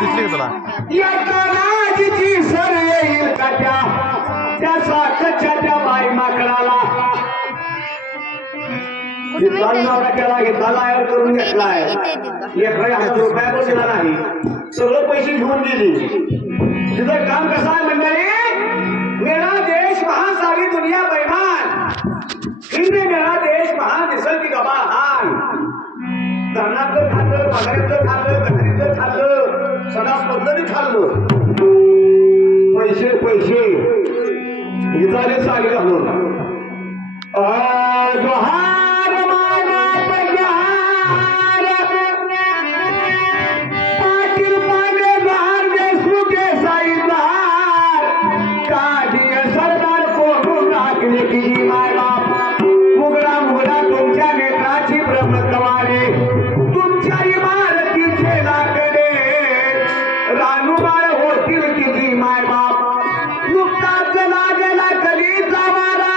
दिसली का तुला या कानाची सर येईल का त्या साखच्या बाई माकडाला त्याला घेतला करून घेतलाय 1,000 रुपया पण दिला नाही सगळं पैसे घेऊन गेली तिथं काम कसं आहे मंडळी मेरा देश महान सारी दुनिया बेईमान हिंदी मेरा देश महान दिसल की गबाहान धरणातलं खाल्लं पगारीतलं खाल्लं गटारीतलं खाल्लं सणास पद्धती खाल्लं पैसे पैसे इथं साडी घालून जोहार माना पगार पाटील पांडे जहार देशमुख साईदार काजी सरदार कोठून टाकले की माय बाप मुगडा मुगडा तुमच्या नेत्राची ब्रह्मकवारे तुमच्या इमारतीचे लाकडे रानुबाळ होतील किती माय बाप नुकताच लागला कधी जावारा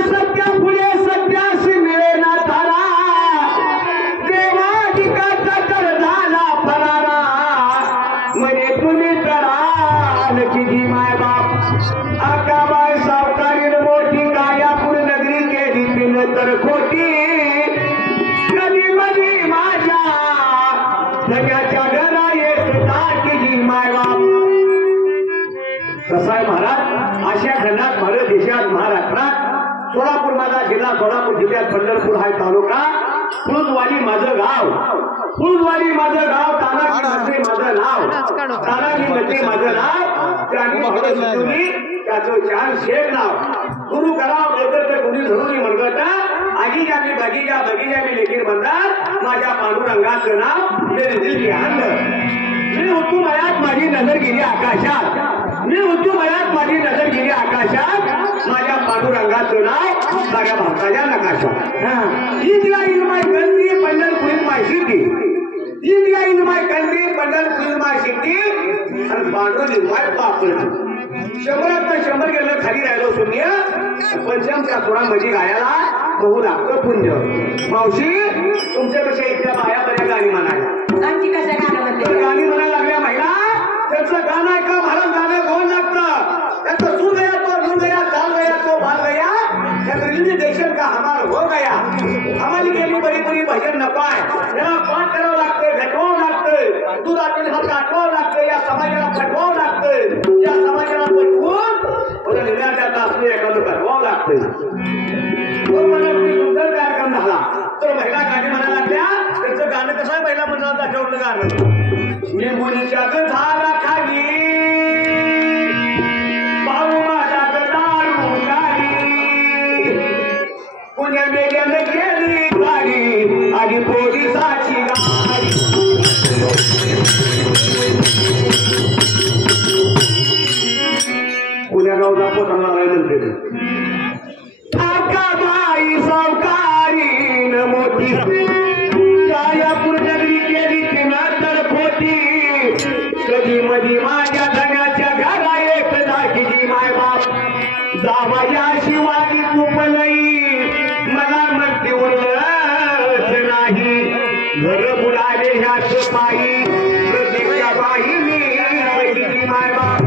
सत्या पुढे सत्याशी मिळेना थारा देवाधिकाचा तर झाला फरारा म्हणे तुम्ही कराल किती माय बाप आकाबाई सावकारीन मोठी कायापूर नगरी केली तीन तर खोटी कधी मधी माझ्या सगळ्याच्या घरा येत किती माय बाप कसाय महाराज आशिया खंडात भारत देशात महाराष्ट्रात सोलापूर माझा जिल्हा सोलापूर जिल्ह्यात पंढरपूर हा तालुका फुलवाडी माझं गाव फुलवाडी माझं गाव तानाजी मध्ये माझं नाव तानाजी मध्ये माझं नाव त्याने त्याचं छान शेख नाव गुरु कराव बोलत तर कुणी धरून म्हणत आगीच्या मी बगीच्या मी लेखीर म्हणतात माझ्या पांडुरंगाचं नाव मी होतो मयात माझी नजर गेली आकाशात माझ्या पांडुरंगाचं नाव सगळ्या भारताच्या नकाशात India in my country Pandharpur in my city India in my country Pandharpur in my city आणि पांडुरंग इन माय पापड 100 गेलं खाली राहिलो शून्य पंचमच्या सोळामध्ये गायला बहु लागतं पुण्य मावशी तुमच्यापेक्षा इथल्या बाया बऱ्या गाणी म्हणाल्या गाणी म्हणायला लागल्या महिला त्याचं गाणं ऐका महाराज गाणं गोड लागतं त्याचं सुर गया तो लूर गया चाल गया तो भाल गया देशन का हमार हो गया हमारी गेली बरी बरी भजन नपाय याला पाठ करावं लागतंय भेटवावं लागतंय दुधातील हात गाठवावं लागतंय या समाजाला पटवावं लागतंय या समाजाला पटवून निर्णयाचा असले एखादं करवावं लागतंय सुंदर कार्यक्रम झाला तर महिला गाणी म्हणायला लागल्या त्याचं गाणं कसं आहे महिला मंडळाचं आठवलं गाणं मी मुलीच्या झाला खाली भाऊ माझा दारू गाडी पुण्या मेल्यानं गेली गाडी आणि पोलिसाची गाडी पुण्या गावचा पोटाला म्हणते आकाबाई सावकारीन मोठी कायापूर नगरी केली तिनं तर खोटी कधी मधी माझ्या धन्याच्या घरा एक दाखिली माय बाप जावा या शिवानी तुपलई मला म्हणते उरलंच नाही घर बुडाले ह्याच पायी प्रतीक्षा बाईनी पहिली माय बाप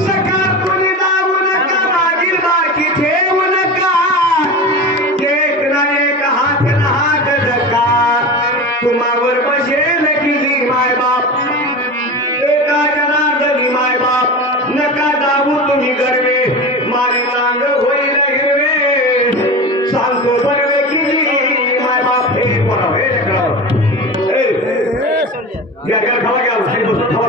सकाळ कोणी दावू नका मागील बाकी ठेवू नका एक ना एक हात धक्का तुम्हावर बसेल किती माय बाप एका जनार्दनी माय बाप नका दावू तुम्ही गरवे मारी चांग होईल हिरवे सांगतो बरवे किती माय बाप हे बरं हे